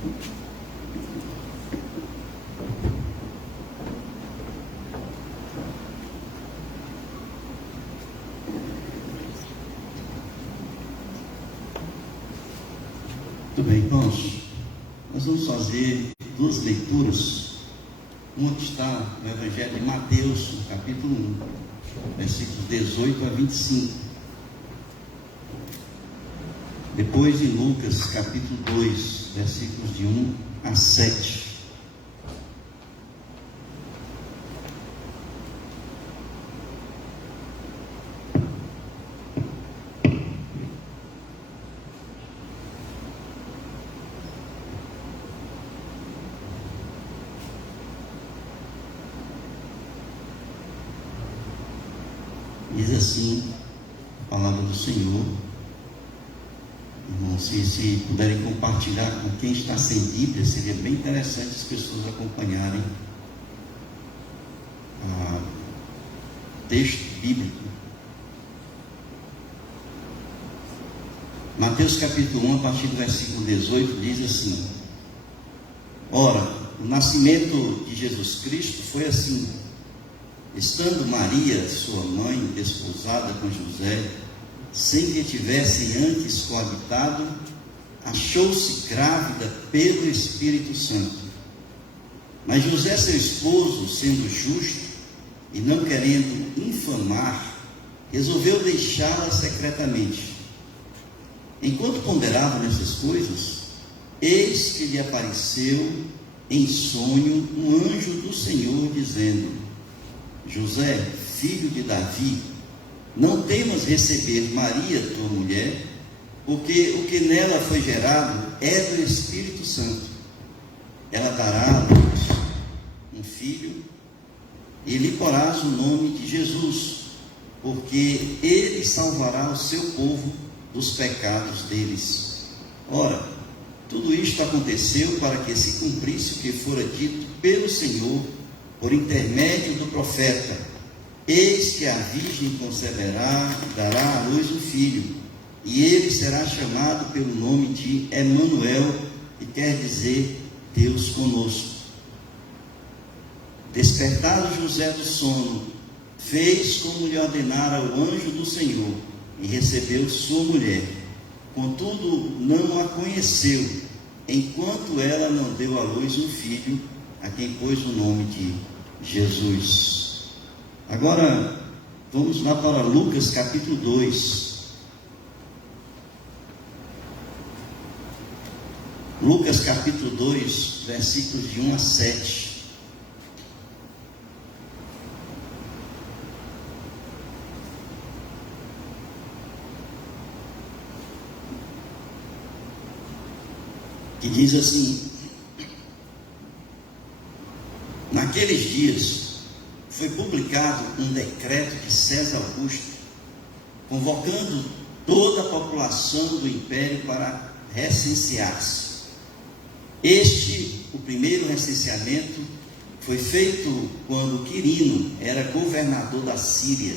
Muito bem, irmãos, nós vamos fazer duas leituras. Uma que está no Evangelho de Mateus, no capítulo 1, versículos 18 a 25. Depois em Lucas, capítulo 2, versículos de 1 a 7. Diz assim a palavra do Senhor. Irmãos, se puderem compartilhar com quem está sem Bíblia, seria bem interessante as pessoas acompanharem o texto bíblico. Mateus capítulo 1, a partir do versículo 18, diz assim: Ora, o nascimento de Jesus Cristo foi assim. Estando Maria, sua mãe, desposada com José, sem que tivessem antes coabitado, achou-se grávida pelo Espírito Santo. Mas José, seu esposo, sendo justo e não querendo infamar, resolveu deixá-la secretamente. Enquanto ponderava nessas coisas, eis que lhe apareceu em sonho um anjo do Senhor, dizendo: José, filho de Davi, não temas receber Maria, tua mulher, porque o que nela foi gerado é do Espírito Santo. Ela dará à luz um filho, e lhe porás o nome de Jesus, porque ele salvará o seu povo dos pecados deles. Ora, tudo isto aconteceu para que se cumprisse o que fora dito pelo Senhor por intermédio do profeta: eis que a virgem conceberá e dará à luz um filho, e ele será chamado pelo nome de Emanuel, que quer dizer Deus conosco. Despertado José do sono, fez como lhe ordenara o anjo do Senhor, e recebeu sua mulher. Contudo, não a conheceu, enquanto ela não deu à luz um filho, a quem pôs o nome de Jesus. Agora, vamos lá para Lucas capítulo 2. Lucas capítulo 2, versículos de 1 a 7. Que diz assim: Naqueles dias foi publicado um decreto de César Augusto, convocando toda a população do império para recensear-se. O primeiro recenseamento, foi feito quando Quirino era governador da Síria.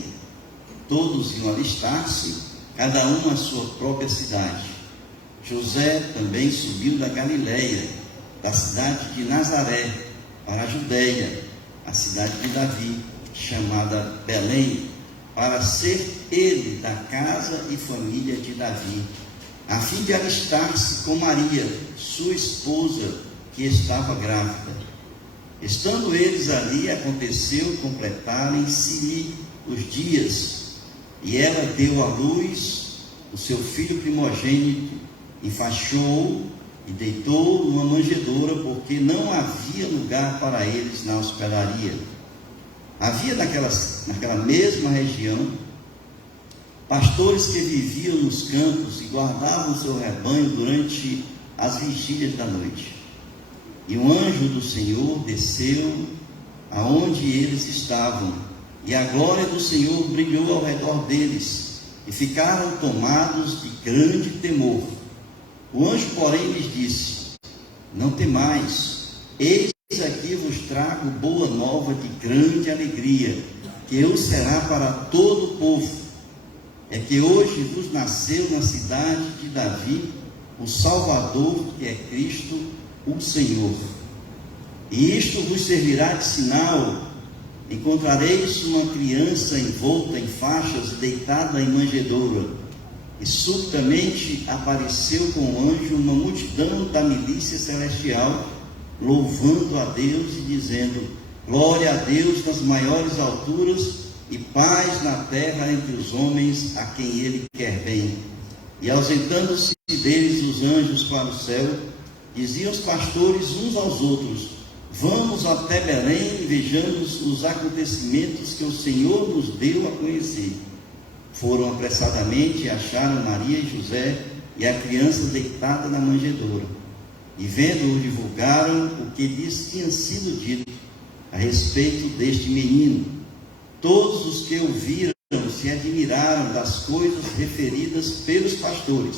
Todos iam alistar-se, cada um à sua própria cidade. José também subiu da Galileia, da cidade de Nazaré, para a Judeia, a cidade de Davi, chamada Belém, para ser ele da casa e família de Davi, a fim de alistar-se com Maria, sua esposa, que estava grávida. Estando eles ali, aconteceu completarem-se os dias, e ela deu à luz o seu filho primogênito, enfaixou-o e deitou numa manjedoura, porque não havia lugar para eles na hospedaria. Havia naquela mesma região pastores que viviam nos campos e guardavam seu rebanho durante as vigílias da noite. E um anjo do Senhor desceu aonde eles estavam, e a glória do Senhor brilhou ao redor deles, e ficaram tomados de grande temor. O anjo, porém, lhes disse: não temais, eis aqui vos trago boa nova de grande alegria, que eu será para todo o povo. É que hoje vos nasceu na cidade de Davi o Salvador, que é Cristo, o Senhor. E isto vos servirá de sinal: encontrareis uma criança envolta em faixas, deitada em manjedoura. E subitamente apareceu com o anjo uma multidão da milícia celestial, louvando a Deus e dizendo: glória a Deus nas maiores alturas e paz na terra entre os homens a quem Ele quer bem. E ausentando-se deles os anjos para o céu, diziam os pastores uns aos outros: vamos até Belém e vejamos os acontecimentos que o Senhor nos deu a conhecer. Foram apressadamente e acharam Maria e José e a criança deitada na manjedoura. E vendo-o, divulgaram o que lhes tinha sido dito a respeito deste menino. Todos os que ouviram se admiraram das coisas referidas pelos pastores.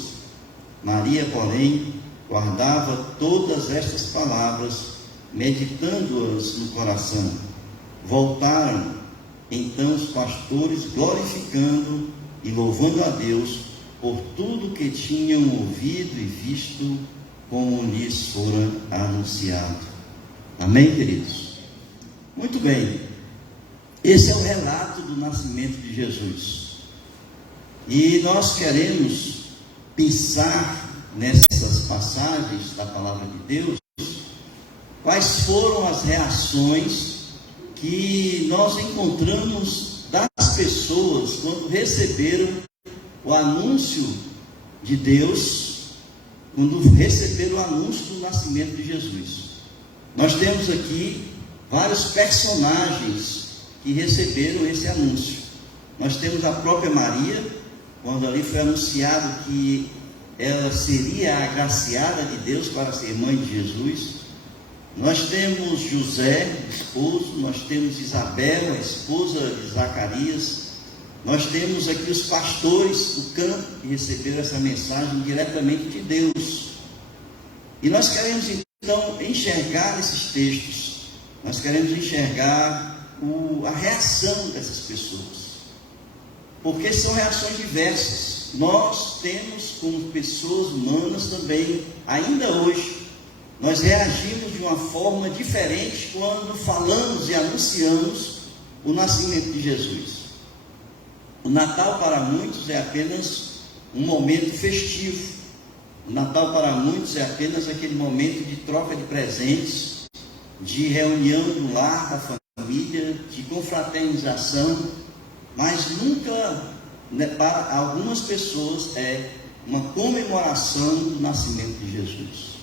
Maria, porém, guardava todas estas palavras, meditando-as no coração. Voltaram então os pastores, glorificando e louvando a Deus por tudo que tinham ouvido e visto, como lhes fora anunciado. Amém, queridos? Muito bem. Esse é o relato do nascimento de Jesus. E nós queremos pensar nessas passagens da palavra de Deus, quais foram as reações que nós encontramos das pessoas quando receberam o anúncio de Deus, quando receberam o anúncio do nascimento de Jesus. Nós temos aqui vários personagens que receberam esse anúncio. Nós temos a própria Maria, quando ali foi anunciado que ela seria a agraciada de Deus para ser mãe de Jesus. Nós temos José, esposo, nós temos Isabel, a esposa de Zacarias, nós temos aqui os pastores do campo que receberam essa mensagem diretamente de Deus. E nós queremos então enxergar esses textos, nós queremos enxergar a reação dessas pessoas, porque são reações diversas. Nós temos, como pessoas humanas também, ainda hoje, nós reagimos de uma forma diferente quando falamos e anunciamos o nascimento de Jesus. O Natal para muitos é apenas um momento festivo. O Natal para muitos é apenas aquele momento de troca de presentes, de reunião do lar, da família, de confraternização, mas nunca, para algumas pessoas, é uma comemoração do nascimento de Jesus.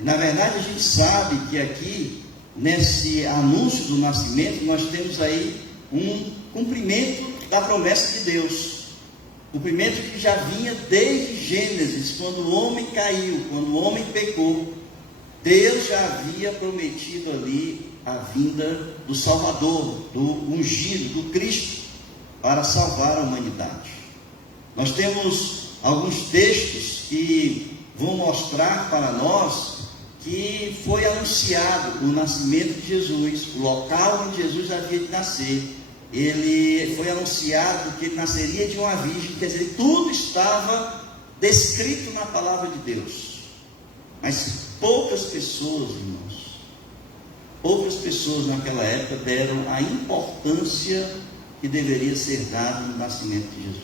E, na verdade, a gente sabe que aqui, nesse anúncio do nascimento, nós temos aí um cumprimento da promessa de Deus. Cumprimento que já vinha desde Gênesis, quando o homem caiu, quando o homem pecou. Deus já havia prometido ali a vinda do Salvador, do ungido, do Cristo, para salvar a humanidade. Nós temos alguns textos que vão mostrar para nós que foi anunciado o nascimento de Jesus, o local onde Jesus havia de nascer. Ele foi anunciado que ele nasceria de uma virgem, quer dizer, tudo estava descrito na palavra de Deus. Mas poucas pessoas, irmãos, poucas pessoas naquela época deram a importância que deveria ser dada no nascimento de Jesus.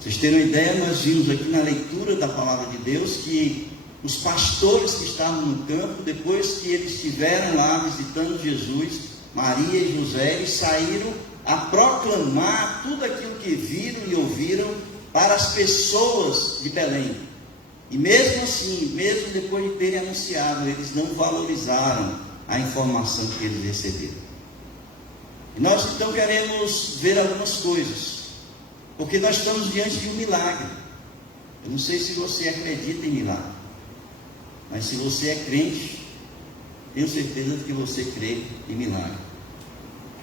Vocês terem uma ideia, nós vimos aqui na leitura da palavra de Deus que os pastores que estavam no campo, depois que eles estiveram lá visitando Jesus, Maria e José, eles saíram a proclamar tudo aquilo que viram e ouviram para as pessoas de Belém. E mesmo assim, mesmo depois de terem anunciado, eles não valorizaram a informação que eles receberam. E nós então queremos ver algumas coisas, porque nós estamos diante de um milagre. Eu não sei se você acredita em milagre, mas se você é crente, tenho certeza de que você crê em milagre.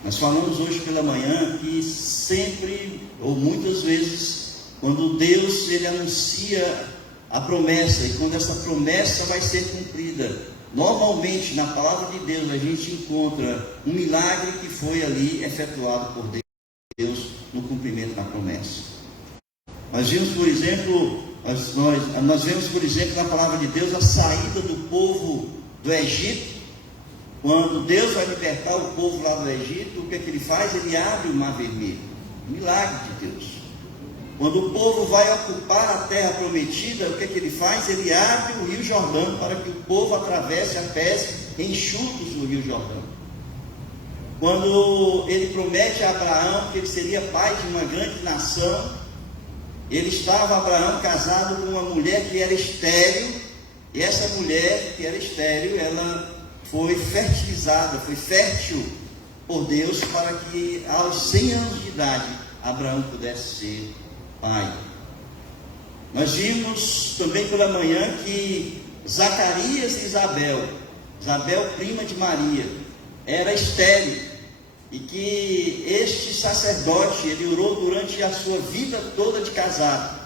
Nós falamos hoje pela manhã que sempre, ou muitas vezes, quando Deus ele anuncia a promessa, e quando essa promessa vai ser cumprida, normalmente na palavra de Deus a gente encontra um milagre que foi ali efetuado por Deus no cumprimento da promessa. Nós vimos, por exemplo, Nós vemos, por exemplo, na palavra de Deus, a saída do povo do Egito. Quando Deus vai libertar o povo lá do Egito, o que é que ele faz? Ele abre o mar vermelho. Milagre de Deus. Quando o povo vai ocupar a terra prometida, o que é que ele faz? Ele abre o rio Jordão para que o povo atravesse a pés enxutos no rio Jordão. Quando ele promete a Abraão que ele seria pai de uma grande nação, ele estava, Abraão, casado com uma mulher que era estéril, e essa mulher que era estéril, ela foi fertilizada, foi fértil por Deus para que aos 100 anos de idade Abraão pudesse ser pai. Nós vimos também pela manhã que Zacarias e Isabel, prima de Maria, era estéril, e que este sacerdote, ele orou durante a sua vida toda de casado,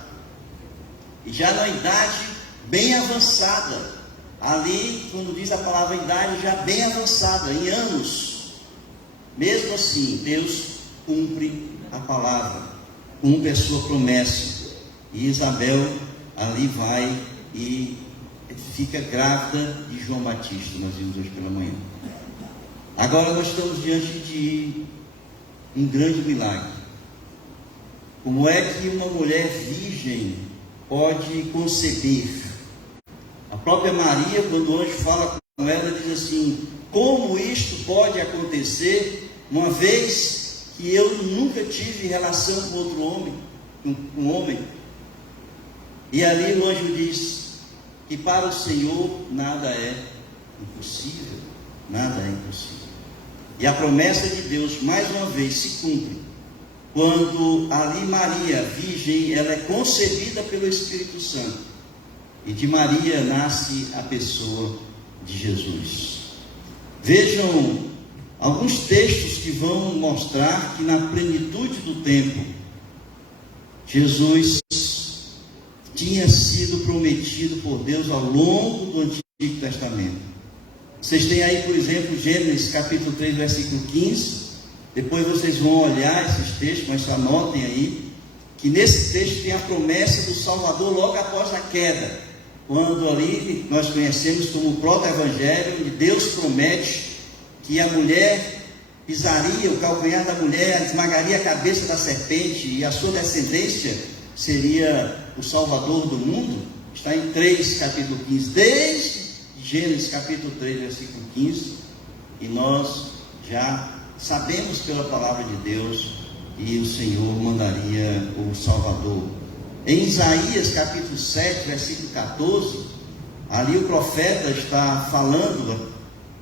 e já na idade bem avançada, ali, quando diz a palavra idade, já bem avançada, em anos, mesmo assim, Deus cumpre a palavra, cumpre a sua promessa, e Isabel ali vai e fica grávida de João Batista. Nós vimos hoje pela manhã. Agora nós estamos diante de um grande milagre. Como é que uma mulher virgem pode conceber? A própria Maria, quando o anjo fala com ela, diz assim: como isto pode acontecer, uma vez que eu nunca tive relação com outro homem, com um homem? E ali o anjo diz que para o Senhor nada é impossível, nada é impossível. E a promessa de Deus, mais uma vez, se cumpre, quando ali Maria, virgem, ela é concebida pelo Espírito Santo, e de Maria nasce a pessoa de Jesus. Vejam alguns textos que vão mostrar que na plenitude do tempo, Jesus tinha sido prometido por Deus ao longo do Antigo Testamento. Vocês têm aí, por exemplo, Gênesis capítulo 3, versículo 15. Depois vocês vão olhar esses textos, mas anotem aí, que nesse texto tem a promessa do Salvador logo após a queda, quando ali nós conhecemos como o proto-evangelho, onde Deus promete que a mulher pisaria, o calcanhar da mulher esmagaria a cabeça da serpente, e a sua descendência seria o Salvador do mundo. Está em 3, capítulo 15, desde Gênesis capítulo 3, versículo 15, e nós já sabemos pela palavra de Deus que o Senhor mandaria o Salvador. Em Isaías capítulo 7, versículo 14, ali o profeta está falando,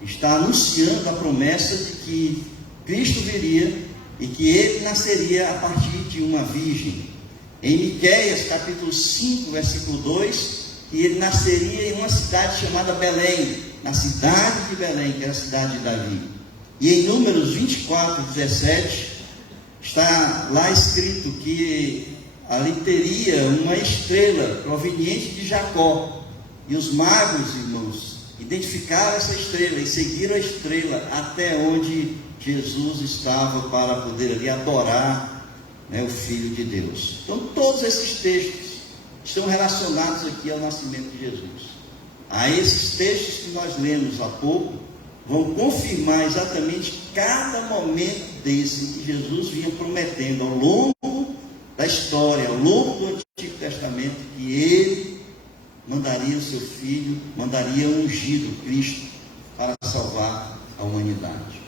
está anunciando a promessa de que Cristo viria e que ele nasceria a partir de uma virgem. Em Miqueias capítulo 5, versículo 2, que ele nasceria em uma cidade chamada Belém, na cidade de Belém, que era a cidade de Davi. E em Números 24, 17, está lá escrito que ali teria uma estrela proveniente de Jacó, e os magos, irmãos, identificaram essa estrela e seguiram a estrela até onde Jesus estava, para poder ali adorar, o Filho de Deus. Então todos esses textos estão relacionados aqui ao nascimento de Jesus. A esses textos que nós lemos há pouco, vão confirmar exatamente cada momento desse que Jesus vinha prometendo ao longo da história, ao longo do Antigo Testamento, que ele mandaria o seu Filho, mandaria o ungido, Cristo, para salvar a humanidade.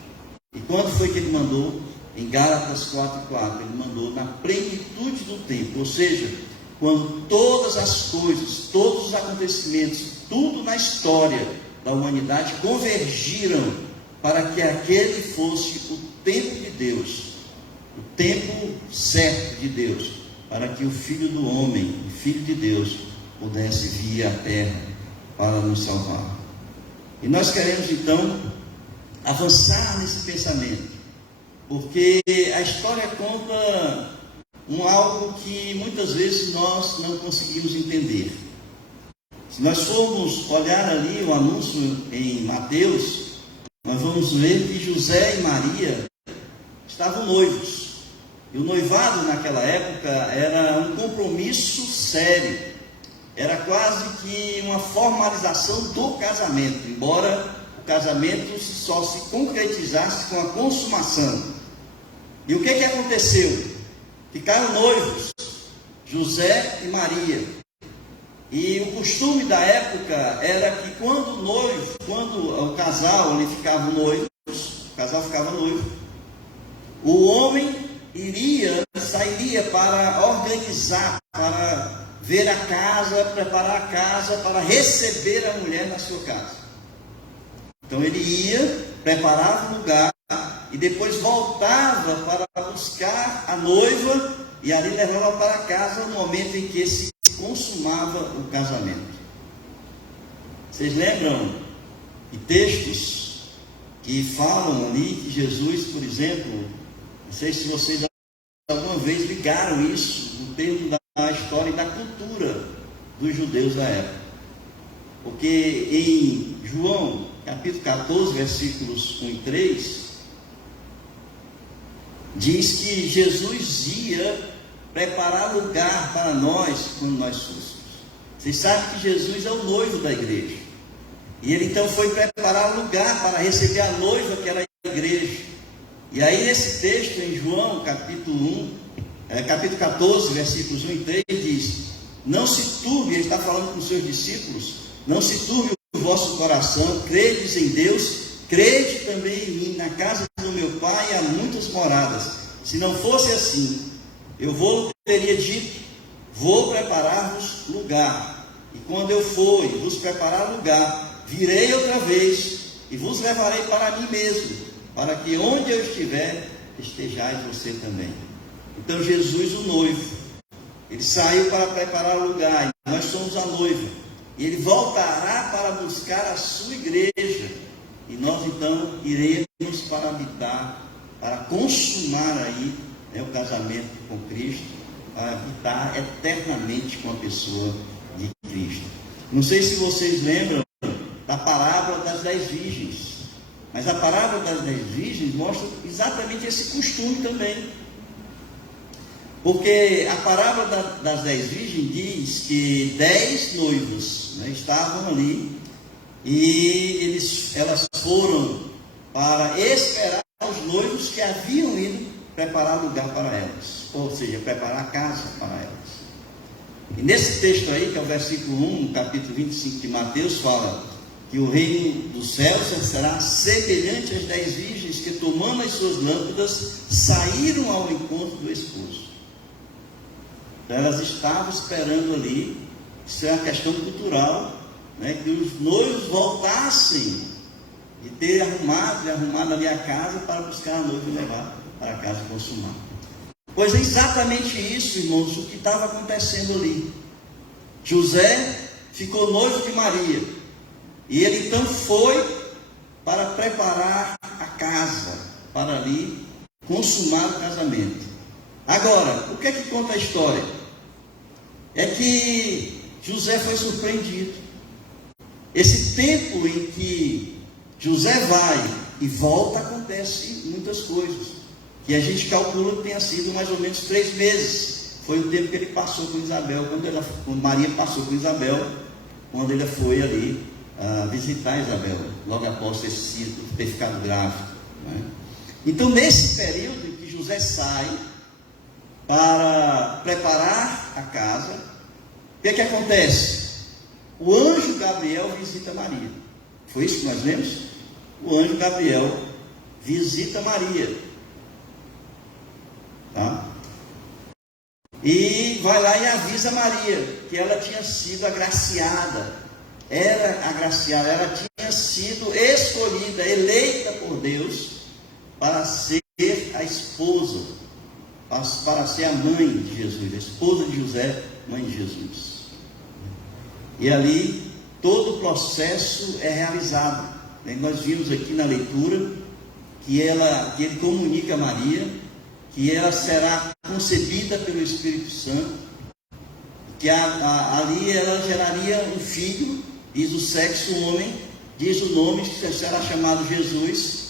E quando foi que ele mandou? Em Gálatas 4:4, ele mandou na plenitude do tempo, ou seja, quando todas as coisas, todos os acontecimentos, tudo na história da humanidade convergiram para que aquele fosse o tempo de Deus, o tempo certo de Deus, para que o Filho do homem, o Filho de Deus, pudesse vir à terra para nos salvar. E nós queremos então avançar nesse pensamento, porque a história conta algo que muitas vezes nós não conseguimos entender. Se nós formos olhar ali o anúncio em Mateus, nós vamos ler que José e Maria estavam noivos. E o noivado naquela época era um compromisso sério. era quase que uma formalização do casamento, embora o casamento só se concretizasse com a consumação. E o que aconteceu? Ficaram noivos, José e Maria. E o costume da época era que quando o casal ali ficava noivo, o homem sairia para organizar, para ver a casa, preparar a casa, para receber a mulher na sua casa. Então ele ia, preparava o lugar e depois voltava para buscar a noiva e ali levava para casa no momento em que se consumava o casamento. Vocês lembram de textos que falam ali que Jesus, por exemplo, não sei se vocês alguma vez ligaram isso no termo da história e da cultura dos judeus da época. Porque em João, capítulo 14, versículos 1 e 3, diz que Jesus ia preparar lugar para nós quando nós fôssemos. Vocês sabem que Jesus é o noivo da igreja. E ele então foi preparar lugar para receber a noiva que era a igreja. E aí nesse texto em João, capítulo 14, versículos 1 e 3, diz: não se turbe, ele está falando com os seus discípulos, não se turbe o vosso coração, credes em Deus, crede também em mim. Na casa do meu Pai há muitas moradas. Se não fosse assim, eu teria dito, vou preparar-vos lugar. E quando eu for e vos preparar lugar, virei outra vez e vos levarei para mim mesmo, para que onde eu estiver, estejais você também. Então Jesus, o noivo, ele saiu para preparar o lugar, e nós somos a noiva, e ele voltará para buscar a sua igreja, e nós então iremos para habitar, para consumar aí o casamento com Cristo, para habitar eternamente com a pessoa de Cristo. Não sei se vocês lembram da parábola das 10 virgens, mas a parábola das 10 virgens mostra exatamente esse costume também. Porque a parábola das 10 virgens diz que 10 noivos estavam ali e elas foram para esperar os noivos que haviam ido preparar lugar para elas, ou seja, preparar a casa para elas. E nesse texto aí, que é o versículo 1, no capítulo 25 de Mateus, fala que o reino dos céus será semelhante às 10 virgens que, tomando as suas lâmpadas, saíram ao encontro do esposo. Então, elas estavam esperando ali, isso é uma questão cultural, que os noivos voltassem de ter arrumado ali a casa para buscar a noiva e levar para a casa consumar. Pois é exatamente isso, irmãos, o que estava acontecendo ali. José ficou noivo de Maria, e ele então foi para preparar a casa, para ali consumar o casamento. Agora, o que é que conta a história? É que José foi surpreendido. Esse tempo em que José vai e volta, acontece muitas coisas, que a gente calcula que tenha sido mais ou menos 3 meses. Foi o tempo que ele passou com Isabel, quando Maria passou com Isabel, quando ele foi ali visitar Isabel, logo após ter ficado grávido. Então, nesse período em que José sai para preparar a casa, o que acontece? O anjo Gabriel visita Maria. Foi isso que nós lemos? O anjo Gabriel visita Maria. E vai lá e avisa Maria que ela tinha sido agraciada. Ela tinha sido escolhida, eleita por Deus para ser a esposa, para ser a mãe de Jesus, a esposa de José, mãe de Jesus. E ali todo o processo é realizado. Nós vimos aqui na leitura que ele comunica a Maria que ela será concebida pelo Espírito Santo, que ali ela geraria um filho, diz o sexo homem, diz o nome que será chamado Jesus,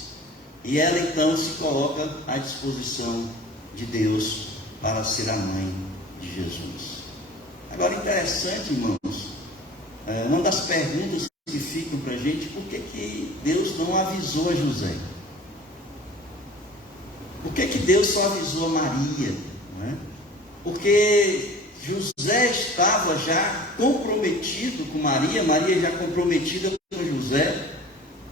e ela então se coloca à disposição de Deus para ser a mãe de Jesus. Agora, interessante, irmãos, uma das perguntas que ficam para a gente: por que Deus não avisou a José? Por que Deus só avisou a Maria? Não é? Porque José estava já comprometido com Maria, Maria já comprometida com José,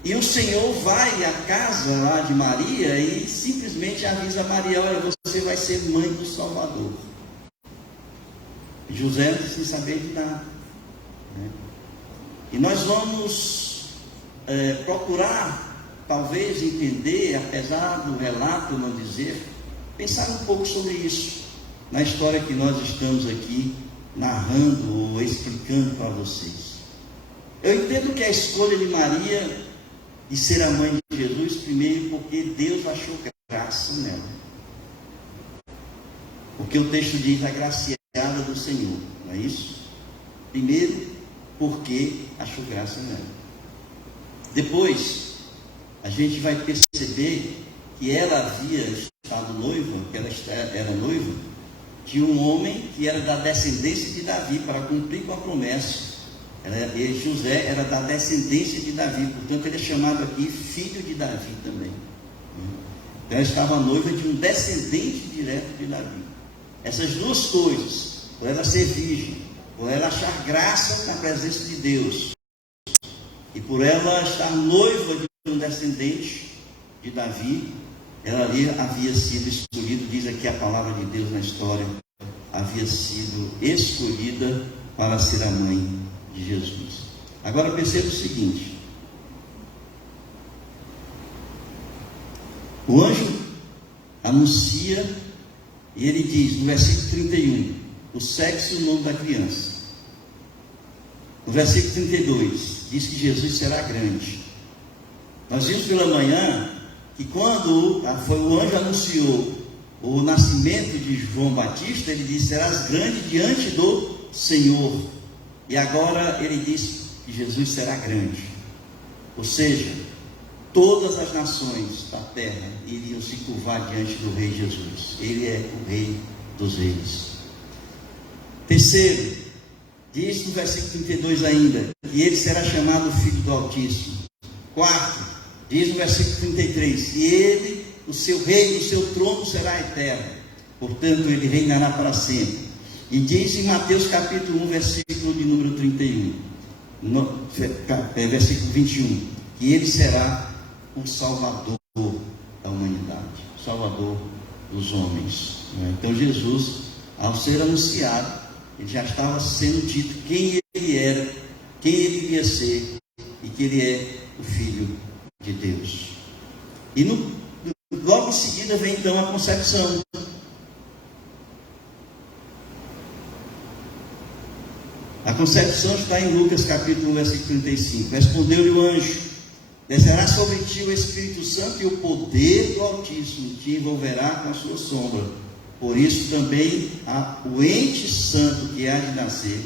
e o Senhor vai à casa lá de Maria e simplesmente avisa a Maria: olha, você vai ser mãe do Salvador. José não sem saber de nada, né? E nós vamos procurar, talvez, entender, apesar do relato não dizer, pensar um pouco sobre isso, na história que nós estamos aqui narrando ou explicando para vocês. Eu entendo que a escolha de Maria de ser a mãe de Jesus, primeiro porque Deus achou graça nela. Porque o texto diz: agraciada do Senhor, não é isso? Primeiro, porque achou graça nela. Depois, a gente vai perceber que ela havia estado noiva, que ela era noiva de um homem que era da descendência de Davi, para cumprir com a promessa. José era da descendência de Davi, portanto ele é chamado aqui filho de Davi também. Então ela estava noiva de um descendente direto de Davi. Essas duas coisas, por ela ser virgem, por ela achar graça na presença de Deus, e por ela estar noiva de um descendente de Davi, ela ali havia sido escolhida, diz aqui a palavra de Deus na história, havia sido escolhida para ser a mãe de Jesus. Agora perceba o seguinte: o anjo anuncia, e ele diz no versículo 31, o sexo e o nome da criança. No versículo 32, diz que Jesus será grande. Nós vimos pela manhã que quando o anjo anunciou o nascimento de João Batista, ele disse: serás grande diante do Senhor. E agora ele diz que Jesus será grande. Ou seja, todas as nações da terra iriam se curvar diante do Rei Jesus. Ele é o Rei dos Reis. Terceiro, diz no versículo 32 ainda, que ele será chamado Filho do Altíssimo. Quarto, diz no versículo 33, que ele, o seu reino, o seu trono será eterno. Portanto, ele reinará para sempre. E diz em Mateus capítulo 1, versículo de número 31, versículo 21, que ele será o Salvador da humanidade, o Salvador dos homens. Então Jesus, ao ser anunciado, ele já estava sendo dito quem ele era, quem ele iria ser, e que ele é o Filho de Deus. E logo em seguida vem então a concepção. A concepção está em Lucas capítulo 1, versículo 35. Respondeu-lhe o anjo: descerá sobre ti o Espírito Santo, e o poder do Altíssimo te envolverá com a sua sombra. Por isso também o ente santo que há de nascer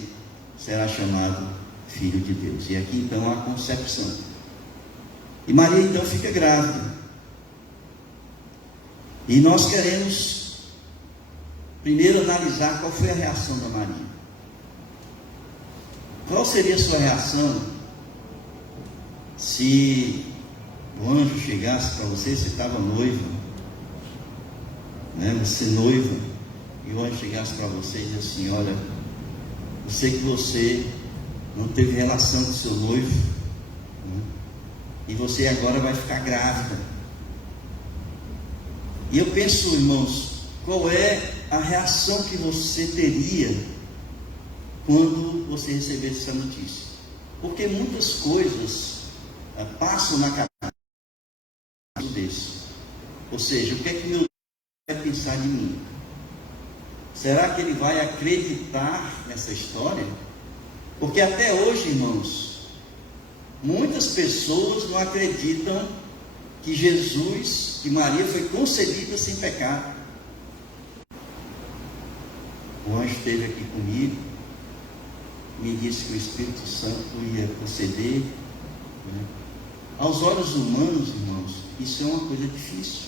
será chamado Filho de Deus. E aqui então a concepção. E Maria então fica grávida. E nós queremos primeiro analisar qual foi a reação da Maria. Qual seria a sua reação se o anjo chegasse para você, você estava noiva, né? Você noiva, e o anjo chegasse para você e disse assim: olha, eu sei que você não teve relação com seu noivo, né? E você agora vai ficar grávida. E eu penso, irmãos, qual é a reação que você teria quando você recebesse essa notícia? Porque muitas coisas passam na cabeça desse. Ou seja, o que é que meu Deus vai pensar de mim? Será que ele vai acreditar nessa história? Porque até hoje, irmãos, muitas pessoas não acreditam que Jesus, que Maria foi concebida sem pecado. O anjo esteve aqui comigo, me disse que o Espírito Santo ia conceder, né? Aos olhos humanos, irmãos, isso é uma coisa difícil,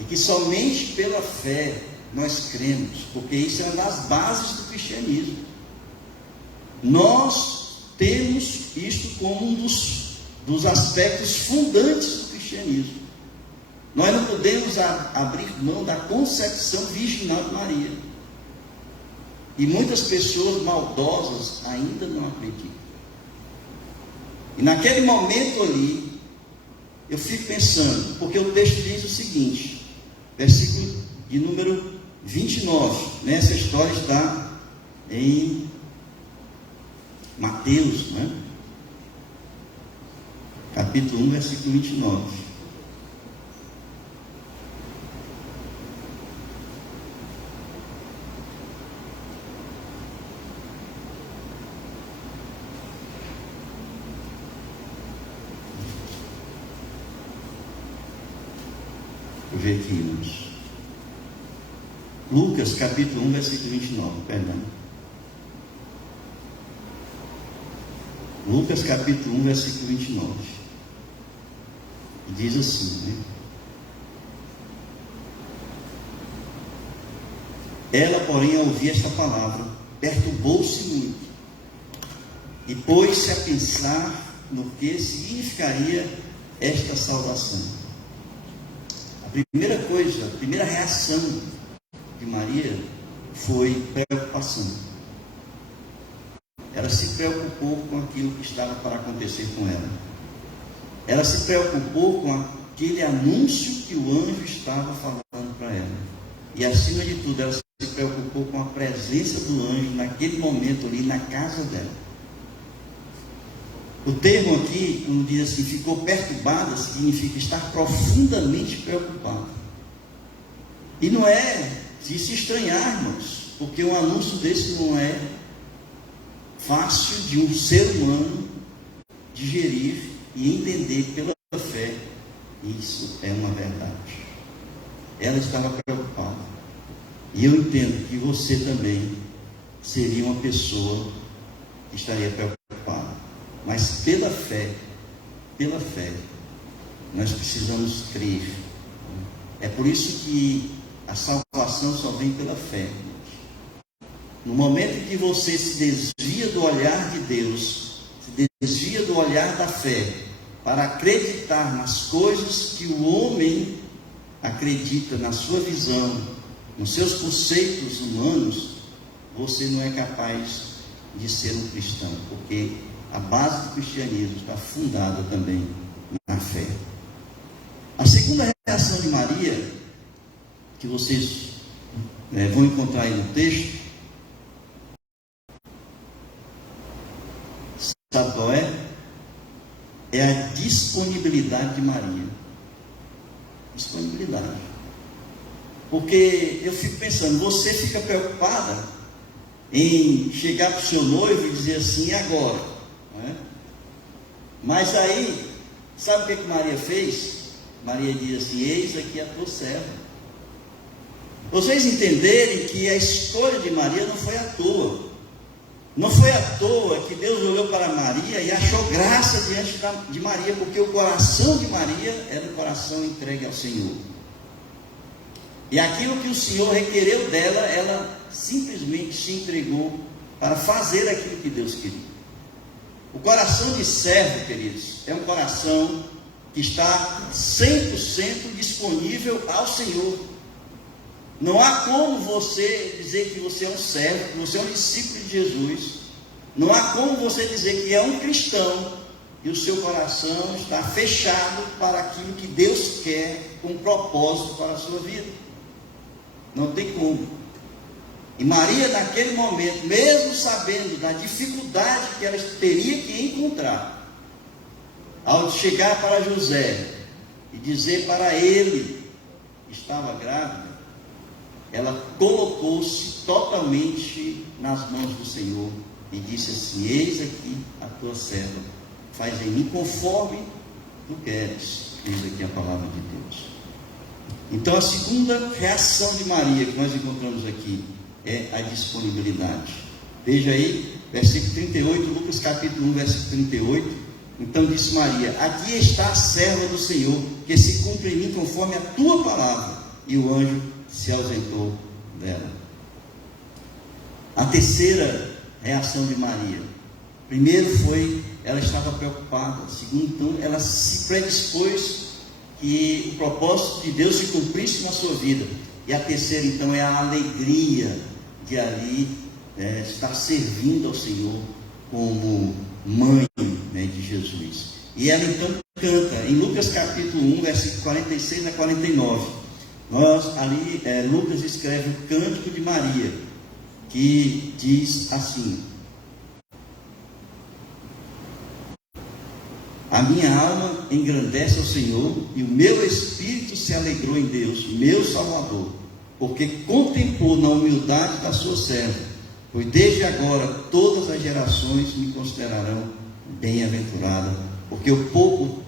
e que somente pela fé nós cremos, porque isso é uma das bases do cristianismo. nós temos isto como um dos aspectos fundantes do cristianismo. Nós não podemos abrir mão da concepção virginal de Maria. E muitas pessoas maldosas ainda não acreditam. E naquele momento ali, eu fico pensando, porque o texto diz o seguinte, versículo de número 29, né? Essa história está em Mateus, né? Capítulo 1, versículo 29. Deixa eu ver aqui, irmãos. Lucas, capítulo 1, versículo 29, perdão. Lucas, capítulo 1, versículo 29. E diz assim, né? Ela, porém, ao ouvir esta palavra, perturbou-se muito, e pôs-se a pensar no que significaria esta saudação. A primeira coisa, a primeira reação de Maria foi preocupação. Ela se preocupou com aquilo que estava para acontecer com ela. Ela se preocupou com aquele anúncio que o anjo estava falando para ela. E acima de tudo, ela se preocupou com a presença do anjo naquele momento ali na casa dela. O termo aqui, quando diz assim, ficou perturbada, significa estar profundamente preocupada. E não é de se estranhar, irmãos, porque um anúncio desse não é fácil de um ser humano digerir e entender pela fé. Isso é uma verdade. Ela estava preocupada. E eu entendo que você também seria uma pessoa que estaria preocupada. Mas pela fé, nós precisamos crer. É por isso que a salvação só vem pela fé. No momento em que você se desvia do olhar de Deus, se desvia do olhar da fé, para acreditar nas coisas que o homem acredita, na sua visão, nos seus conceitos humanos, você não é capaz de ser um cristão, porque a base do cristianismo está fundada também na fé. A segunda reação de Maria, que vocês vão encontrar aí no texto, sabe qual é? É a disponibilidade de Maria. Disponibilidade. Porque eu fico pensando, você fica preocupada em chegar para o seu noivo e dizer assim, e agora? Não é? Mas aí, sabe o que Maria fez? Maria diz assim, eis aqui a tua serva. Vocês entenderem que a história de Maria não foi à toa. Não foi à toa que Deus olhou para Maria e achou graça diante de Maria, porque o coração de Maria era um coração entregue ao Senhor. E aquilo que o Senhor requereu dela, ela simplesmente se entregou para fazer aquilo que Deus queria. O coração de servo, queridos, é um coração que está 100% disponível ao Senhor. Não há como você dizer que você é um servo, que você é um discípulo de Jesus. Não há como você dizer que é um cristão e o seu coração está fechado para aquilo que Deus quer, com um propósito para a sua vida. Não tem como. E Maria, naquele momento, mesmo sabendo da dificuldade que ela teria que encontrar, ao chegar para José e dizer para ele que estava grávida, ela colocou-se totalmente nas mãos do Senhor e disse assim, eis aqui a tua serva, faz em mim conforme tu queres. Eis aqui a palavra de Deus. Então a segunda reação de Maria que nós encontramos aqui é a disponibilidade. Veja aí, versículo 38, Lucas capítulo 1, versículo 38. Então disse Maria, aqui está a serva do Senhor, que se cumpre em mim conforme a tua palavra. E o anjo se ausentou dela. A terceira reação de Maria Primeiro foi, ela estava preocupada. Segundo, então, ela se predispôs que o propósito de Deus se cumprisse na sua vida. E a terceira, então, é a alegria de ali estar servindo ao Senhor como mãe, né, de Jesus. E ela então canta, em Lucas capítulo 1, versículo 46 a 49. Lucas escreve o Cântico de Maria, que diz assim: a minha alma engrandece ao Senhor, e o meu espírito se alegrou em Deus, meu Salvador, porque contemplou na humildade da sua serva, pois desde agora todas as gerações me considerarão bem-aventurada, porque o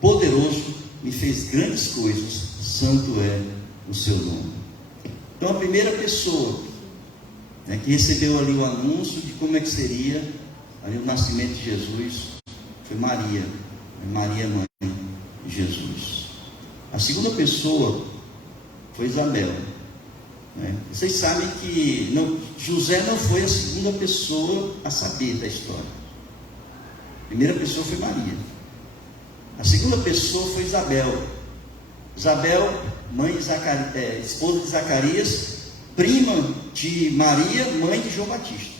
poderoso me fez grandes coisas, santo é o seu nome. Então a primeira pessoa, né, que recebeu ali o anúncio de como é que seria ali o nascimento de Jesus, foi Maria, mãe de Jesus. A segunda pessoa foi Isabel, né? Vocês sabem que José não foi a segunda pessoa a saber da história. A primeira pessoa foi Maria. A segunda pessoa foi Isabel. Isabel, esposa de Zacarias, prima de Maria, mãe de João Batista.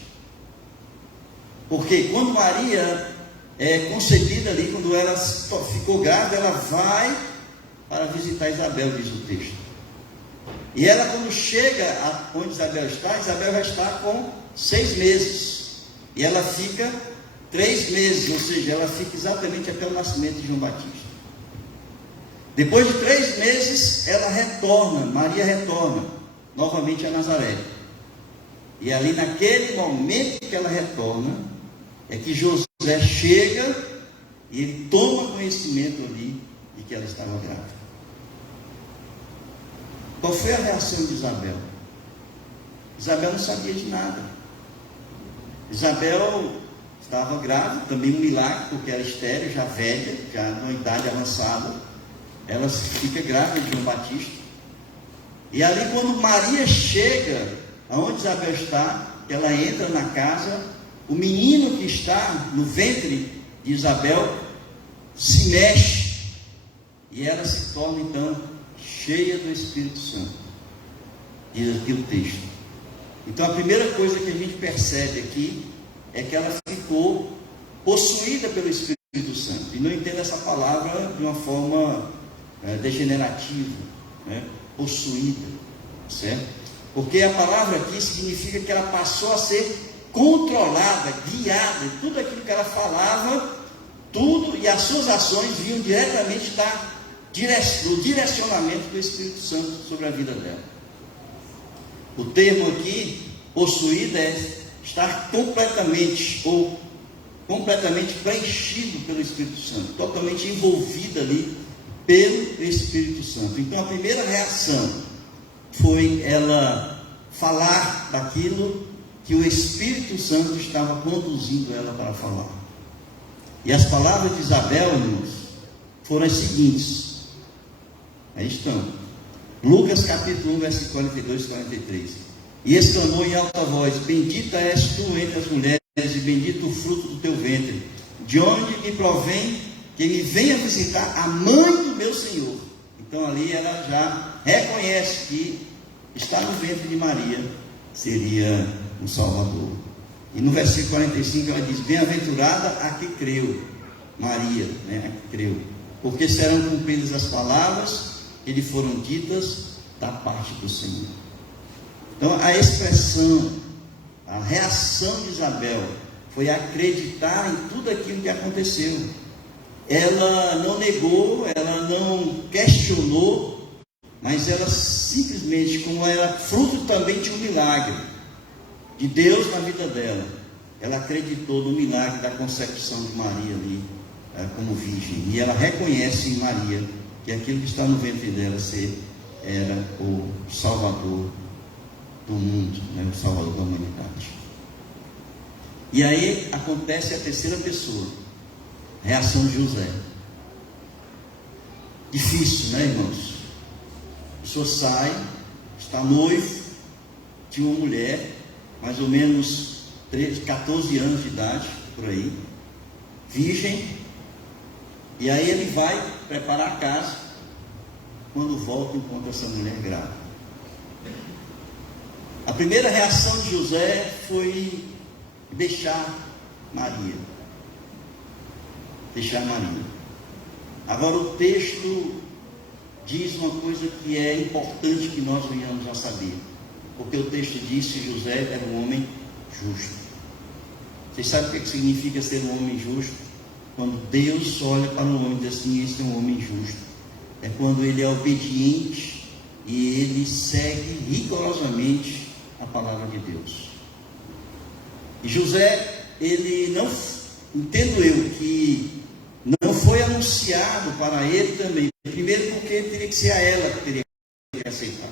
Porque quando Maria é concebida ali, quando ela ficou grávida, ela vai para visitar Isabel, diz o texto. E ela, quando chega onde Isabel vai estar com 6 meses. E ela fica 3 meses, ou seja, ela fica exatamente até o nascimento de João Batista. Depois de 3 meses, Maria retorna novamente a Nazaré. E ali naquele momento que ela retorna, é que José chega e ele toma conhecimento ali de que ela estava grávida. Qual foi a reação de Isabel? Isabel não sabia de nada. Isabel estava grávida, também um milagre, porque era estéril, já velha, já numa idade avançada. Ela fica grávida de João Batista. E ali, quando Maria chega aonde Isabel está, ela entra na casa, o menino que está no ventre de Isabel se mexe, e ela se torna então cheia do Espírito Santo, diz aqui o texto. Então a primeira coisa que a gente percebe aqui é que ela ficou possuída pelo Espírito Santo. E não entendo essa palavra de uma forma degenerativa, né? Possuída, certo? Porque a palavra aqui significa que ela passou a ser controlada, guiada, tudo aquilo que ela falava, tudo, e as suas ações vinham diretamente do direcionamento do Espírito Santo sobre a vida dela. O termo aqui, possuída, é estar completamente preenchido pelo Espírito Santo, totalmente envolvida ali pelo Espírito Santo. Então a primeira reação foi ela falar daquilo que o Espírito Santo estava conduzindo ela para falar. E as palavras de Isabel, irmãos, foram as seguintes. Aí estão. Lucas capítulo 1, versículo 42 e 43. E exclamou em alta voz: bendita és tu entre as mulheres, e bendito o fruto do teu ventre. De onde me provém que me venha visitar a mãe do meu Senhor? Então ali ela já reconhece que estar no ventre de Maria seria o Salvador. E no versículo 45 ela diz: bem-aventurada a que creu, Maria, né, a que creu, porque serão cumpridas as palavras que lhe foram ditas da parte do Senhor. Então a expressão, a reação de Isabel foi acreditar em tudo aquilo que aconteceu. Ela não negou, ela não questionou, mas ela simplesmente, como era fruto também de um milagre de Deus na vida dela, ela acreditou no milagre da concepção de Maria ali, como virgem. E ela reconhece em Maria que aquilo que está no ventre dela era o Salvador do mundo, né? O Salvador da humanidade. E aí acontece a terceira pessoa, a reação de José. Difícil, né, irmãos? A pessoa sai, está noivo de uma mulher, mais ou menos 14 anos de idade, por aí, virgem, e aí ele vai preparar a casa. Quando volta, encontra essa mulher grávida. A primeira reação de José foi deixar Maria. Agora o texto diz uma coisa que é importante que nós venhamos a saber. Porque o texto diz que José era um homem justo. Vocês sabem o que significa ser um homem justo? Quando Deus olha para um homem e diz assim: esse é um homem justo. É quando ele é obediente e ele segue rigorosamente a palavra de Deus. E José, ele não, entendo eu, que não foi anunciado para ele também. Primeiro, porque teria que ser a ela que teria que aceitar.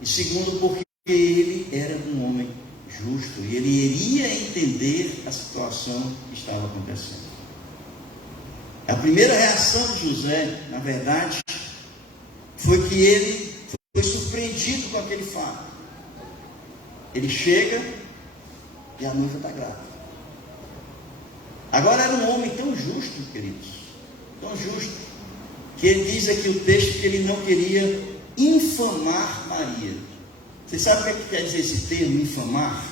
E segundo, porque ele era um homem justo e ele iria entender a situação que estava acontecendo. A primeira reação de José, na verdade, foi que ele foi surpreendido com aquele fato. Ele chega e a noiva está grávida. Agora era um homem tão justo, queridos, tão justo, que ele diz aqui o texto que ele não queria infamar Maria. Você sabe o que quer dizer esse termo, infamar?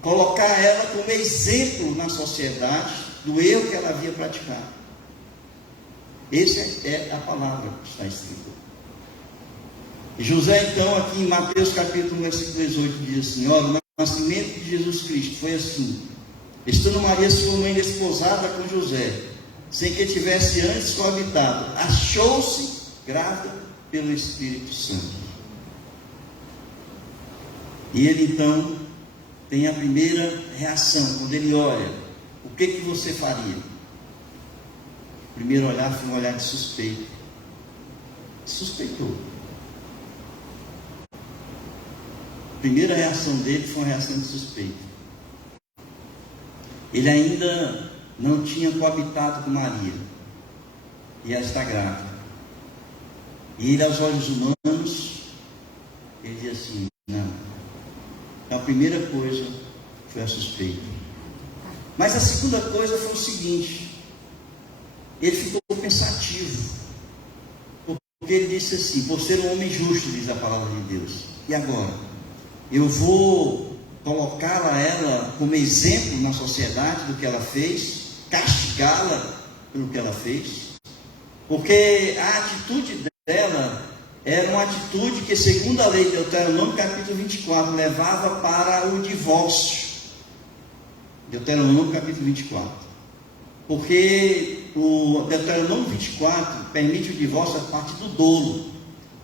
Colocar ela como exemplo na sociedade do erro que ela havia praticado. Essa é a palavra que está escrita. E José, então, aqui em Mateus capítulo 1, versículo 18, diz assim: olha, o nascimento de Jesus Cristo foi assim: estando Maria, sua mãe, desposada com José, sem que tivesse antes coabitado, achou-se grávida pelo Espírito Santo. E ele então tem a primeira reação, quando ele olha: o que você faria? O primeiro olhar foi um olhar de suspeito. Suspeitou. A primeira reação dele foi uma reação de suspeito. Ele ainda não tinha coabitado com Maria, e ela está grávida. E ele, aos olhos humanos, ele diz assim: não. Então, a primeira coisa foi a suspeita. Mas a segunda coisa foi o seguinte: ele ficou pensativo, porque ele disse assim, por ser um homem justo, diz a palavra de Deus, e agora? Eu vou colocá-la, ela, como exemplo na sociedade do que ela fez, castigá-la pelo que ela fez, porque a atitude dela era uma atitude que, segundo a lei de Deuteronômio capítulo 24, levava para o divórcio. Deuteronômio capítulo 24. Porque o Deuteronômio 24 permite o divórcio a partir do dolo.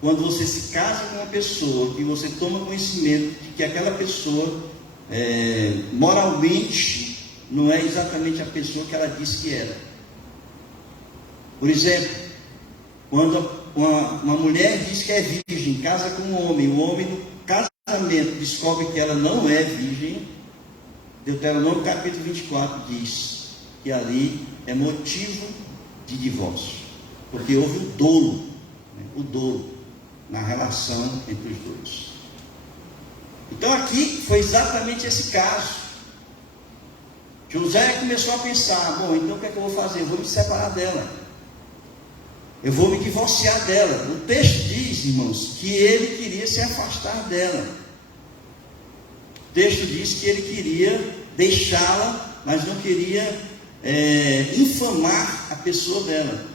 Quando você se casa com uma pessoa, que você toma conhecimento de que aquela pessoa, moralmente, não é exatamente a pessoa que ela disse que era. Por exemplo, quando uma mulher diz que é virgem, casa com um homem, o homem no casamento descobre que ela não é virgem, Deuteronômio capítulo 24 diz que ali é motivo de divórcio, porque houve o dolo na relação entre os dois. Então aqui foi exatamente esse caso. José começou a pensar: bom, então o que é que eu vou fazer? Eu vou me separar dela, eu vou me divorciar dela. O texto diz, irmãos, que ele queria se afastar dela. O texto diz que ele queria deixá-la, mas não queria infamar a pessoa dela.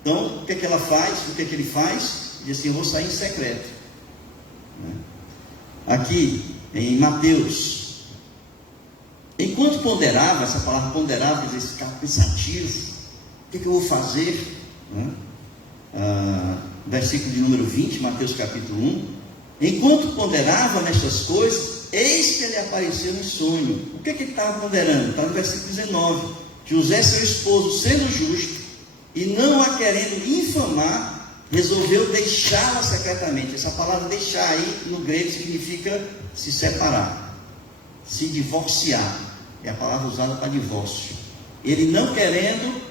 Então, o que é que ela faz? O que é que ele faz? Diz assim: eu vou sair em secreto. Aqui, em Mateus, enquanto ponderava, essa palavra ponderava, quer dizer, ficava pensativo, o que é que eu vou fazer? Versículo de número 20, Mateus capítulo 1. Enquanto ponderava nestas coisas, eis que ele apareceu em sonho. O que é que ele estava ponderando? Está no versículo 19. José, seu esposo, sendo justo e não a querendo infamar, resolveu deixá-la secretamente. Essa palavra deixar aí no grego significa se separar, se divorciar. É a palavra usada para divórcio. Ele não querendo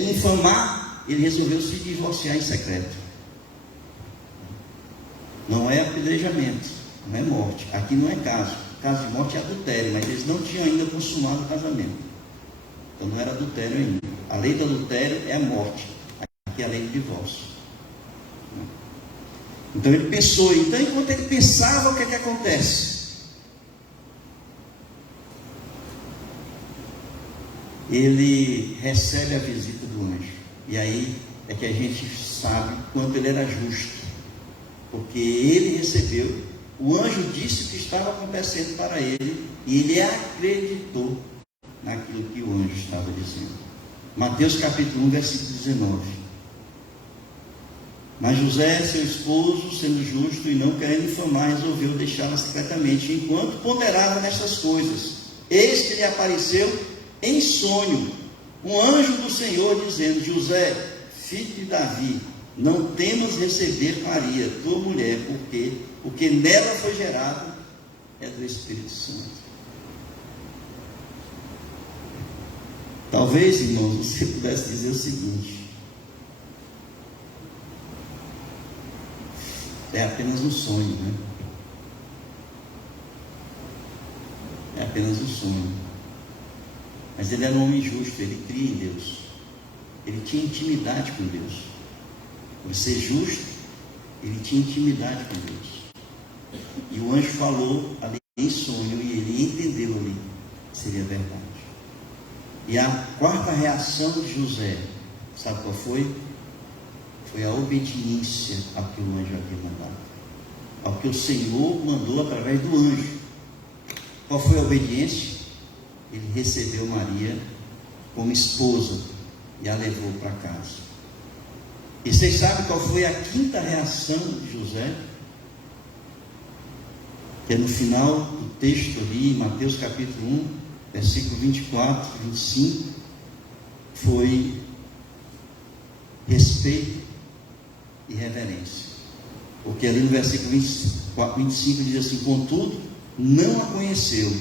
infamar, ele resolveu se divorciar em secreto. Não é apedrejamento, não é morte. Aqui não é caso. caso de morte é adultério, mas eles não tinham ainda consumado o casamento. Então não era adultério ainda. A lei do adultério é a morte. Aqui é a lei do divórcio. Então ele pensou. Então enquanto ele pensava, o que é que acontece? Ele recebe a visita do anjo. E aí é que a gente sabe quanto ele era justo. Porque ele recebeu, o anjo disse o que estava acontecendo para ele, e ele acreditou naquilo que o anjo estava dizendo. Mateus capítulo 1, versículo 19. Mas José, seu esposo, sendo justo e não querendo infamar, resolveu deixá-la secretamente, enquanto ponderava nestas coisas. Eis que lhe apareceu em sonho um anjo do Senhor, dizendo: José, filho de Davi, não temas receber Maria, tua mulher, porque o que nela foi gerado é do Espírito Santo. Talvez, irmãos, você pudesse dizer o seguinte: é apenas um sonho, né? É apenas um sonho. Mas ele era um homem justo, ele cria em Deus. Ele tinha intimidade com Deus. Por ser justo, ele tinha intimidade com Deus. E o anjo falou ali em sonho, e ele entendeu ali que seria verdade. E a quarta reação de José, sabe qual foi? Foi a obediência ao que o anjo havia mandado, ao que o Senhor mandou através do anjo. Qual foi a obediência? Ele recebeu Maria como esposa e a levou para casa. E vocês sabem qual foi a quinta reação de José? Que é no final do texto ali, em Mateus capítulo 1, versículo 24 e 25, foi respeito e reverência. Porque ali no versículo 24, 25 diz assim: contudo, não a conheceu,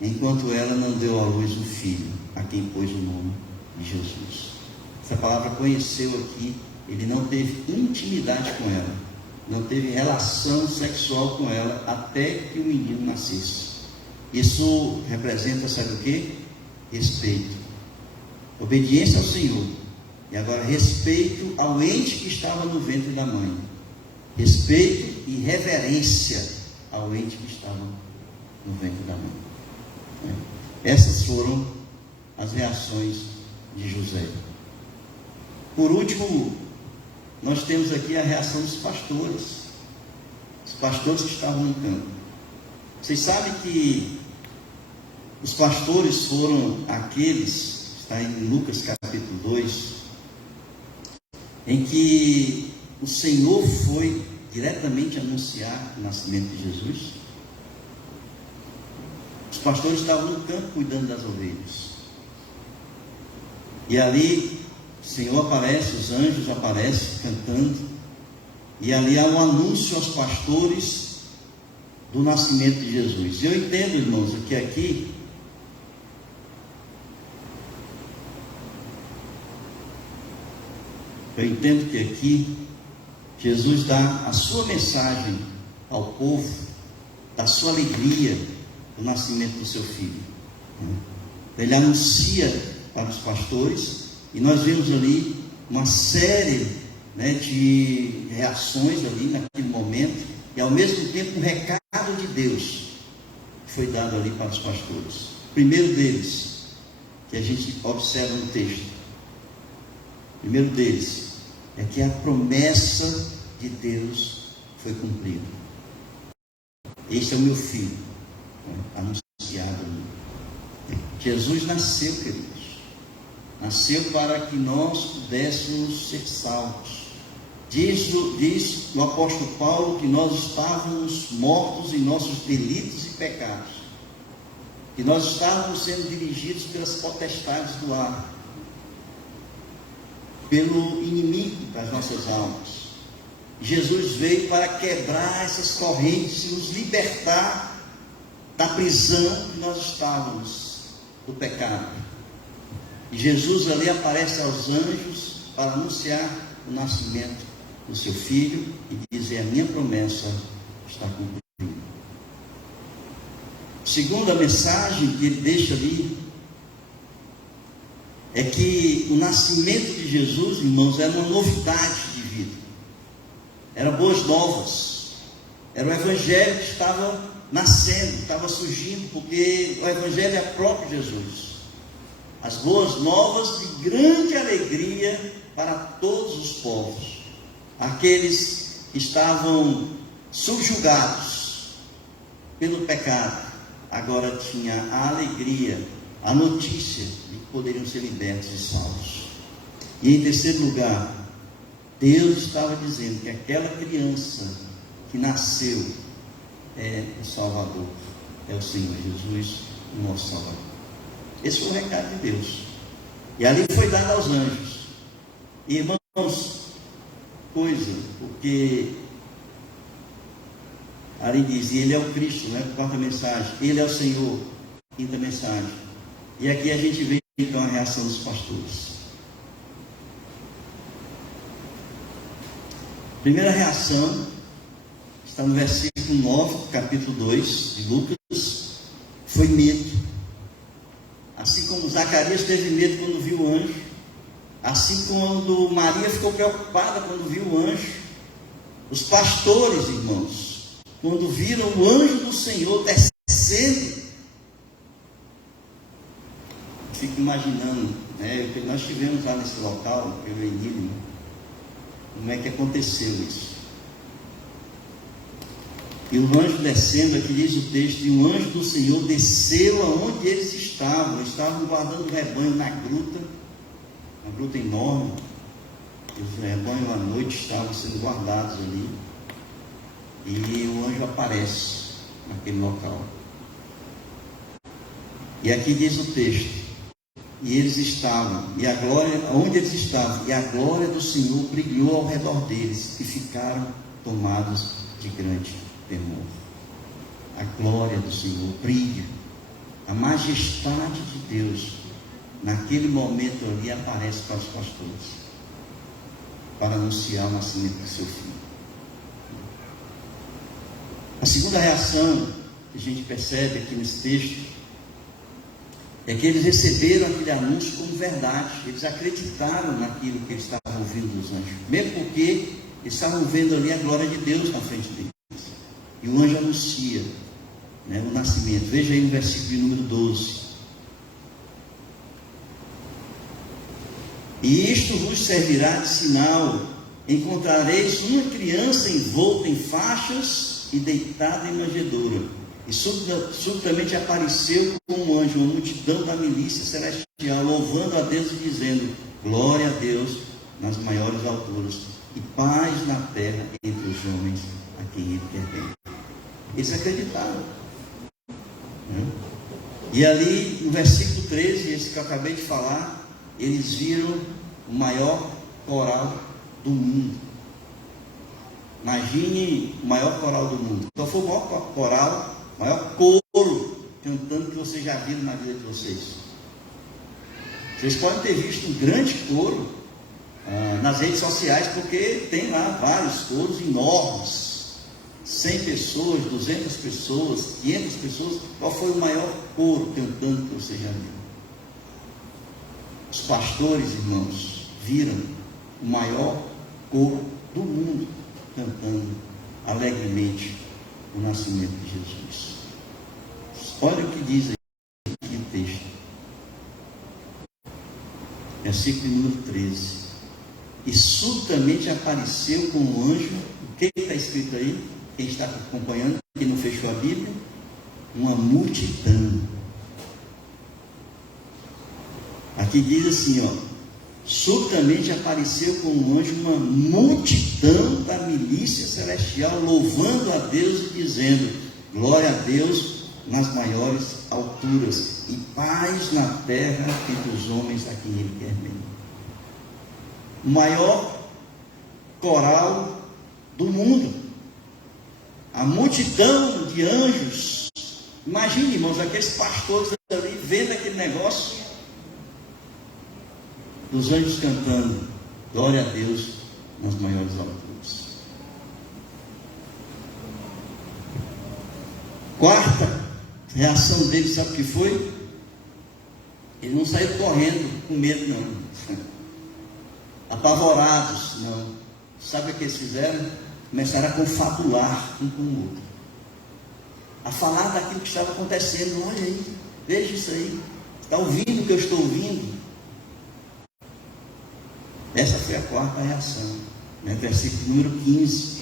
enquanto ela não deu à luz um filho, a quem pôs o nome de Jesus. Essa palavra conheceu aqui, ele não teve intimidade com ela, não teve relação sexual com ela, até que o menino nascesse. Isso representa, sabe o que? Respeito, obediência ao Senhor, e agora respeito ao ente que estava no ventre da mãe, respeito e reverência ao ente que estava no ventre da mãe. Essas foram as reações de José. Por último, nós temos aqui a reação dos pastores, os pastores que estavam no campo. Vocês sabem que os pastores foram aqueles, está em Lucas capítulo 2, em que o Senhor foi diretamente anunciar o nascimento de Jesus. Os pastores estavam no campo cuidando das ovelhas, e ali o Senhor aparece, os anjos aparecem cantando, e ali há um anúncio aos pastores do nascimento de Jesus. Eu entendo, irmãos, que aqui Jesus dá a sua mensagem ao povo, da sua alegria do nascimento do seu filho. Ele anuncia para os pastores, e nós vemos ali uma série, de reações ali naquele momento, e ao mesmo tempo um recado de Deus que foi dado ali para os pastores. O primeiro deles, que a gente observa no texto, o primeiro deles é que a promessa de Deus foi cumprida. Este é o meu filho, anunciado ali. Jesus nasceu, queridos. Nasceu para que nós pudéssemos ser salvos. Diz o apóstolo Paulo que nós estávamos mortos em nossos delitos e pecados, que nós estávamos sendo dirigidos pelas potestades do ar, pelo inimigo das nossas almas. Jesus veio para quebrar essas correntes e nos libertar da prisão que nós estávamos, do pecado. E Jesus ali aparece aos anjos para anunciar o nascimento do seu filho e dizer: a minha promessa está cumprida. O segunda mensagem que ele deixa ali é que o nascimento de Jesus, irmãos, era uma novidade de vida, era boas novas, era o Evangelho que estava nascendo, estava surgindo, porque o Evangelho é próprio Jesus, as boas novas de grande alegria para todos os povos, aqueles que estavam subjugados pelo pecado, agora tinha a alegria, a notícia de que poderiam ser libertos e salvos. E em terceiro lugar, Deus estava dizendo que aquela criança que nasceu é o Salvador, é o Senhor Jesus, o nosso Salvador. Esse foi o recado de Deus, e ali foi dado aos anjos. E, irmãos, coisa, porque ali diz, e ele é o Cristo, né? Quarta mensagem, ele é o Senhor. Quinta mensagem. E aqui a gente vê então a reação dos pastores. Primeira reação está no versículo 9, capítulo 2 de Lucas, foi medo. Assim como Zacarias teve medo quando viu o anjo, assim quando Maria ficou preocupada quando viu o anjo, os pastores, irmãos, quando viram o anjo do Senhor descendo, fico imaginando, né? Nós estivemos lá nesse local, eu e Nilo, como é que aconteceu isso. E o anjo descendo, aqui diz o texto, e o anjo do Senhor desceu aonde eles estavam guardando o rebanho na gruta, uma gruta enorme, e os rebanhos à noite estavam sendo guardados ali, e o anjo aparece naquele local. E aqui diz o texto, e eles estavam, e a glória, onde eles estavam, e a glória do Senhor brilhou ao redor deles, e ficaram tomados de grande temor. A glória do Senhor brilha, a majestade de Deus, naquele momento ali aparece para os pastores, para anunciar o nascimento do seu filho. A segunda reação que a gente percebe aqui nesse texto é que eles receberam aquele anúncio como verdade, eles acreditaram naquilo que eles estavam ouvindo dos anjos, mesmo porque eles estavam vendo ali a glória de Deus na frente deles, e o anjo anuncia, né, o nascimento. Veja aí no versículo de número 12, e isto vos servirá de sinal, encontrareis uma criança envolta em faixas e deitada em manjedoura. E subitamente apareceu com um anjo, uma multidão da milícia celestial, louvando a Deus e dizendo, glória a Deus nas maiores alturas, e paz na terra entre os homens a quem ele quer bem. Eles acreditaram, né? E ali no versículo 13, esse que eu acabei de falar, eles viram o maior coral do mundo. Imagine o maior coral do mundo. Qual foi o maior coral, o maior coro cantando que vocês já viram na vida de vocês? Vocês podem ter visto um grande coro nas redes sociais, porque tem lá vários coros enormes, 100 pessoas, 200 pessoas, 500 pessoas. Qual foi o maior coro cantando que vocês já viram? Os pastores, irmãos, viram o maior coro do mundo cantando alegremente o nascimento de Jesus. Olha o que diz aqui o texto, versículo número 13. E subitamente apareceu com o anjo, o que está escrito aí? Quem está acompanhando, quem não fechou a Bíblia? Uma multidão. Aqui diz assim, ó, subitamente apareceu com um anjo uma multidão da milícia celestial, louvando a Deus e dizendo, glória a Deus nas maiores alturas, e paz na terra entre os homens a quem ele quer bem. O maior coral do mundo, a multidão de anjos. Imagine, irmãos, aqueles pastores ali vendo aquele negócio, dos anjos cantando glória a Deus nas maiores alturas. Quarta A reação dele, sabe o que foi? Ele não saiu correndo com medo, não. Apavorados, não. Sabe o que eles fizeram? Começaram a confabular um com o outro, a falar daquilo que estava acontecendo. Olha aí, veja isso aí, está ouvindo o que eu estou ouvindo? Essa foi a quarta reação, né? Versículo número 15,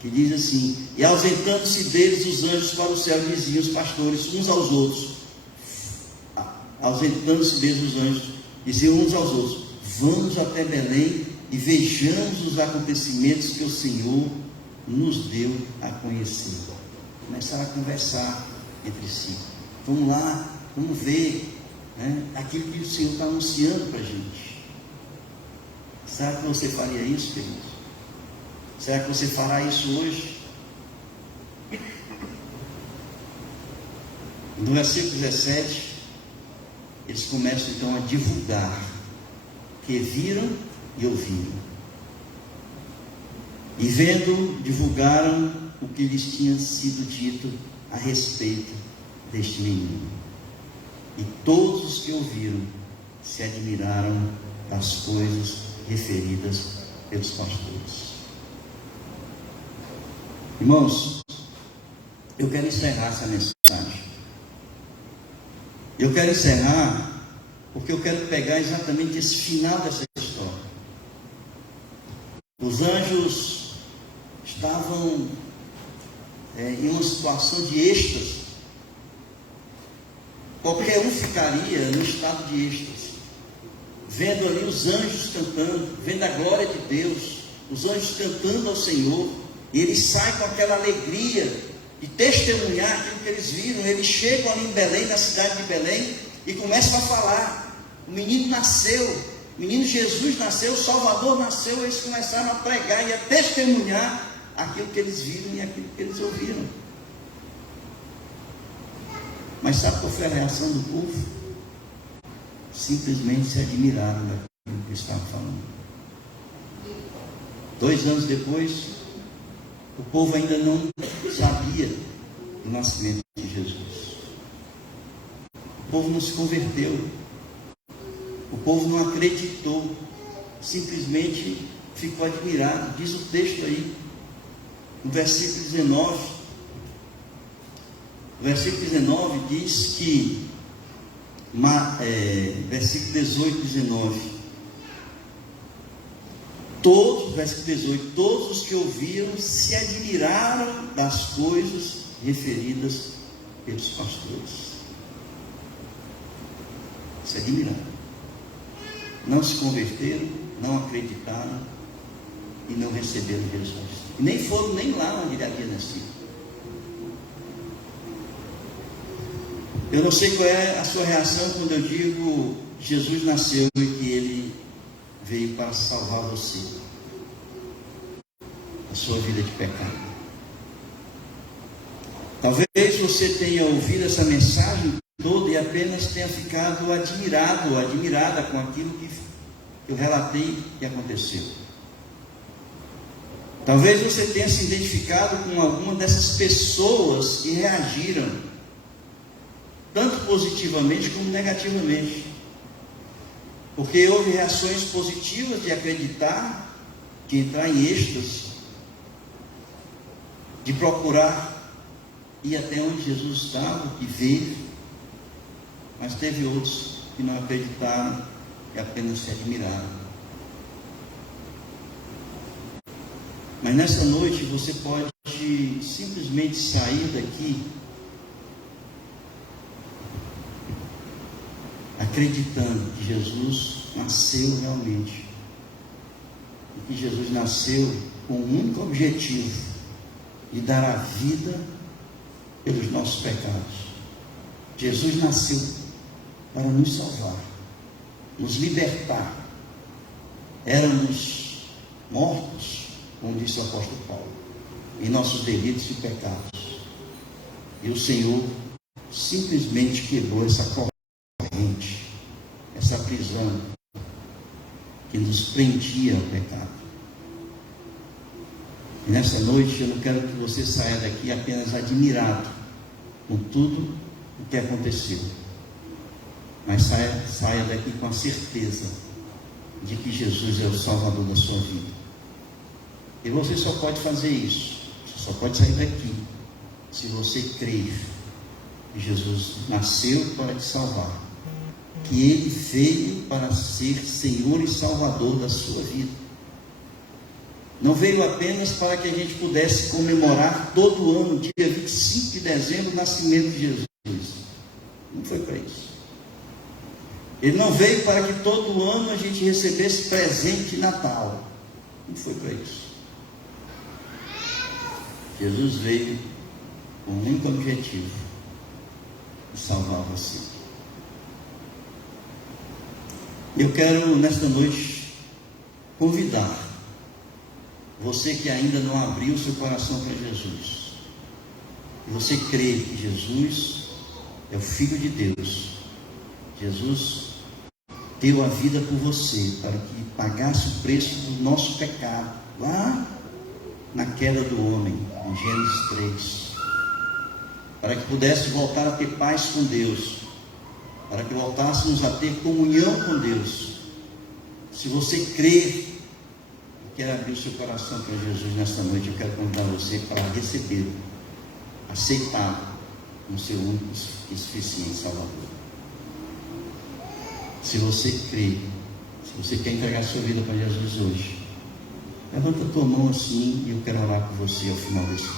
que diz assim: e ausentando-se deles os anjos para o céu, diziam os pastores uns aos outros, ausentando-se deles os anjos, diziam uns aos outros: vamos até Belém e vejamos os acontecimentos que o Senhor nos deu a conhecer. Começaram a conversar entre si. Vamos lá, vamos ver, né, aquilo que o Senhor está anunciando para a gente. Será que você faria isso, queridos? Será que você fará isso hoje? No versículo 17, eles começam então a divulgar que viram e ouviram. E vendo, divulgaram o que lhes tinha sido dito a respeito deste menino. E todos os que ouviram se admiraram das coisas referidas pelos pastores. Irmãos, eu quero encerrar essa mensagem. Eu quero encerrar porque eu quero pegar exatamente esse final dessa história. Os anjos estavam em uma situação de êxtase. Qualquer um ficaria no estado de êxtase, vendo ali os anjos cantando, vendo a glória de Deus, os anjos cantando ao Senhor, e eles saem com aquela alegria de testemunhar aquilo que eles viram. Eles chegam ali em Belém, na cidade de Belém, e começam a falar: o menino nasceu, o menino Jesus nasceu, o Salvador nasceu. Eles começaram a pregar e a testemunhar aquilo que eles viram e aquilo que eles ouviram. Mas sabe qual foi a reação do povo? Simplesmente se admiraram daquilo que estavam falando. 2 anos depois, o povo ainda não sabia do nascimento de Jesus. O povo não se converteu. O povo não acreditou. Simplesmente ficou admirado. Diz o texto aí, no versículo 19. O versículo 19 diz que, versículo 18 e 19, versículo 18, todos os que ouviram se admiraram das coisas referidas pelos pastores. Se admiraram. Não se converteram, não acreditaram e não receberam Jesus. E nem foram nem lá onde ele havia nascido. Eu não sei qual é a sua reação quando eu digo Jesus nasceu e que ele veio para salvar você, a sua vida de pecado. Talvez você tenha ouvido essa mensagem toda e apenas tenha ficado admirado ou admirada com aquilo que eu relatei que aconteceu. Talvez você tenha se identificado com alguma dessas pessoas que reagiram, tanto positivamente como negativamente. Porque houve reações positivas de acreditar, de entrar em êxtase, de procurar ir até onde Jesus estava, de ver. Mas teve outros que não acreditaram e apenas se admiraram. Mas nessa noite você pode simplesmente sair daqui acreditando que Jesus nasceu realmente, e que Jesus nasceu com um único objetivo: de dar a vida pelos nossos pecados. Jesus nasceu para nos salvar, nos libertar. Éramos mortos, como disse o apóstolo Paulo, em nossos delitos e pecados, e o Senhor simplesmente quebrou essa corrente, essa prisão que nos prendia ao pecado. E nessa noite eu não quero que você saia daqui apenas admirado com tudo o que aconteceu. Mas saia daqui com a certeza de que Jesus é o Salvador da sua vida. E você só pode fazer isso, você só pode sair daqui, se você crer que Jesus nasceu para te salvar, que Ele veio para ser Senhor e Salvador da sua vida. Não veio apenas para que a gente pudesse comemorar todo ano, dia 25 de dezembro, o nascimento de Jesus. Não foi para isso. Ele não veio para que todo ano a gente recebesse presente de Natal. Não foi para isso. Jesus veio com um único objetivo: de salvar você. Eu quero nesta noite convidar você que ainda não abriu seu coração para Jesus, e você crê que Jesus é o Filho de Deus, Jesus deu a vida por você para que pagasse o preço do nosso pecado lá na queda do homem, em Gênesis 3, para que pudesse voltar a ter paz com Deus, para que voltássemos a ter comunhão com Deus. Se você crer e quer abrir o seu coração para Jesus nesta noite, eu quero convidar você para recebê-lo, aceitá-lo como seu único e suficiente Salvador. Se você crê, se você quer entregar a sua vida para Jesus hoje, levanta a tua mão assim e eu quero orar por você ao final desse